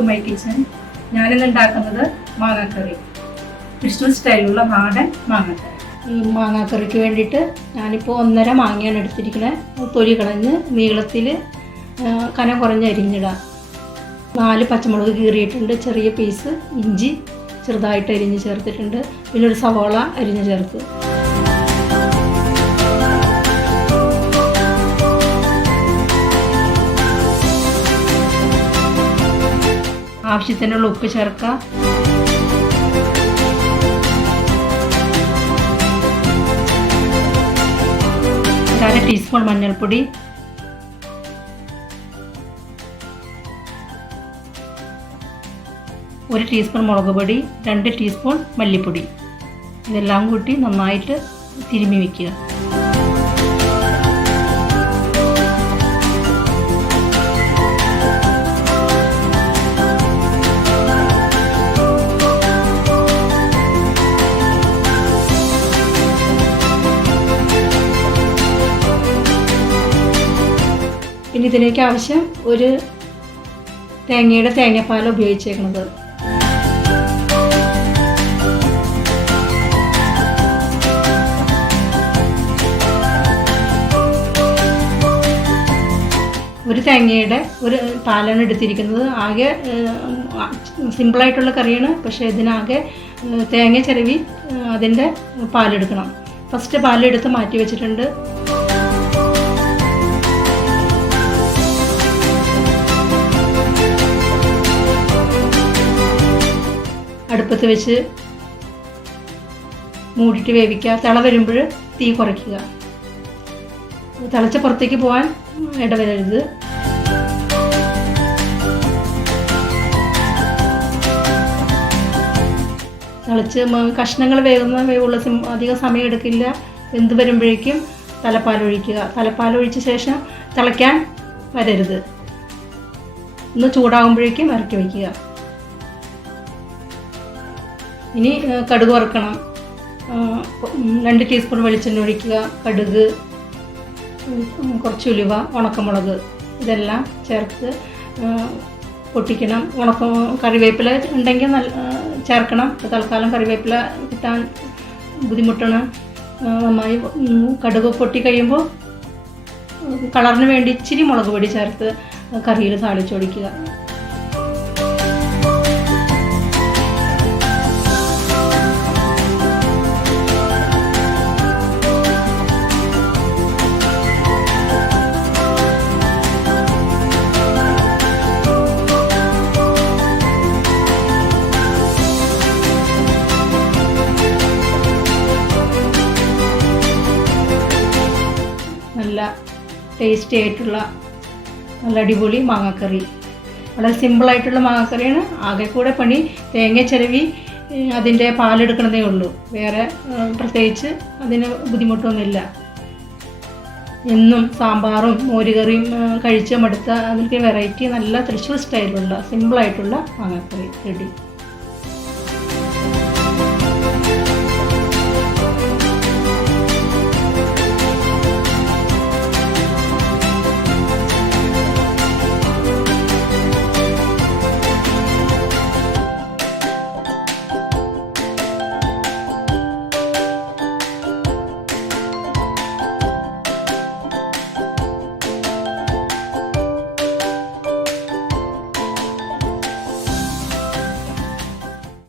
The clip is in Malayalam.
To my kitchen. ഞാനിന്ന് ഉണ്ടാക്കുന്നത് മാങ്ങാക്കറി, തൃശ്ശൂർ സ്റ്റൈലുള്ള നാടൻ മാങ്ങാക്കറി. ഈ മാങ്ങാക്കറിക്ക് വേണ്ടിയിട്ട് ഞാനിപ്പോൾ 1.5 മാങ്ങയാണ് എടുത്തിരിക്കുന്നത്. തൊലി കളഞ്ഞ് നീളത്തിൽ കനം കുറഞ്ഞ് അരിഞ്ഞിടാം. 4 പച്ചമുളക് കീറിയിട്ടുണ്ട്, ചെറിയ പീസ് ഇഞ്ചി ചെറുതായിട്ട് അരിഞ്ഞ് ചേർത്തിട്ടുണ്ട്, പിന്നെ ഒരു സവോള അരിഞ്ഞ് ചേർത്ത്. ആവശ്യത്തിനുള്ള ഉപ്പ് ചേർക്കാം. അര ടീസ്പൂൺ മഞ്ഞൾപ്പൊടി, 1 ടീസ്പൂൺ മുളക് പൊടി, 2 ടീസ്പൂൺ മല്ലിപ്പൊടി. ഇതെല്ലാം കൂട്ടി നന്നായിട്ട് തിരുമ്മി വയ്ക്കുക. പിന്നെ ഇതിലേക്ക് ആവശ്യം ഒരു തേങ്ങാപ്പാൽ ഉപയോഗിച്ചേക്കുന്നത്. ഒരു തേങ്ങയുടെ ഒരു പാലാണ് എടുത്തിരിക്കുന്നത്. ആകെ സിമ്പിളായിട്ടുള്ള കറിയാണ്, പക്ഷേ ഇതിനാകെ തേങ്ങ ചിരവി അതിൻ്റെ പാലെടുക്കണം. ഫസ്റ്റ് പാലെടുത്ത് മാറ്റി വെച്ചിട്ടുണ്ട്. അടുപ്പത്ത് വെച്ച് മൂടിയിട്ട് വേവിക്കുക. തിള വരുമ്പോൾ തീ കുറയ്ക്കുക. തിളച്ച പുറത്തേക്ക് പോകാൻ ഇടവരരുത്. തിളച്ച് കഷ്ണങ്ങൾ വേവുള്ള അധികം സമയം എടുക്കില്ല. വെന്ത് വരുമ്പോഴേക്കും തലപ്പാലൊഴിക്കുക. തലപ്പാലൊഴിച്ച ശേഷം തിളയ്ക്കാൻ വരരുത്. ഒന്ന് ചൂടാകുമ്പോഴേക്കും ഇറക്കി വയ്ക്കുക. ഇനി കടുക് വറുക്കണം. 2 ടീസ്പൂൺ വെളിച്ചെണ്ണ ഒഴിക്കുക. കടുക്, കുറച്ച് ഉലുവ, ഉണക്കമുളക് ഇതെല്ലാം ചേർത്ത് പൊട്ടിക്കണം. കറിവേപ്പില ഉണ്ടെങ്കിൽ ചേർക്കണം. തൽക്കാലം കറിവേപ്പില കിട്ടാൻ ബുദ്ധിമുട്ടാണ്. നന്നായി കടുക് പൊട്ടി കഴിയുമ്പോൾ കളറിന് വേണ്ടി ഇച്ചിരി മുളക് പൊടി ചേർത്ത് കറിയിൽ താളിച്ചൊഴിക്കുക. നല്ല ടേസ്റ്റി ആയിട്ടുള്ള നല്ല അടിപൊളി മാങ്ങാക്കറി. വളരെ സിമ്പിളായിട്ടുള്ള മാങ്ങാക്കറിയാണ്. ആകെ കൂടെ പണി തേങ്ങ ചിരവി അതിൻ്റെ പാലെടുക്കണതേ ഉള്ളൂ. വേറെ പ്രത്യേകിച്ച് അതിന് ബുദ്ധിമുട്ടൊന്നുമില്ല. എന്നും സാമ്പാറും മോരുകറിയും കഴിച്ച് മടുത്ത അതിൻ്റെ വെറൈറ്റി നല്ല തൃശ്ശൂർ സ്റ്റൈലുള്ള സിമ്പിളായിട്ടുള്ള മാങ്ങാക്കറി റെഡി.